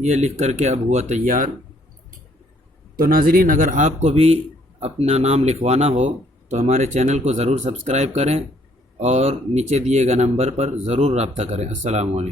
ये लिख करके अब हुआ तैयार। तो नाज़रीन, अगर आपको भी अपना नाम लिखवाना हो तो हमारे चैनल को ज़रूर सब्सक्राइब करें और नीचे दिए गए नंबर पर ज़रूर रब्ता करें। अस्सलाम वालेकुम।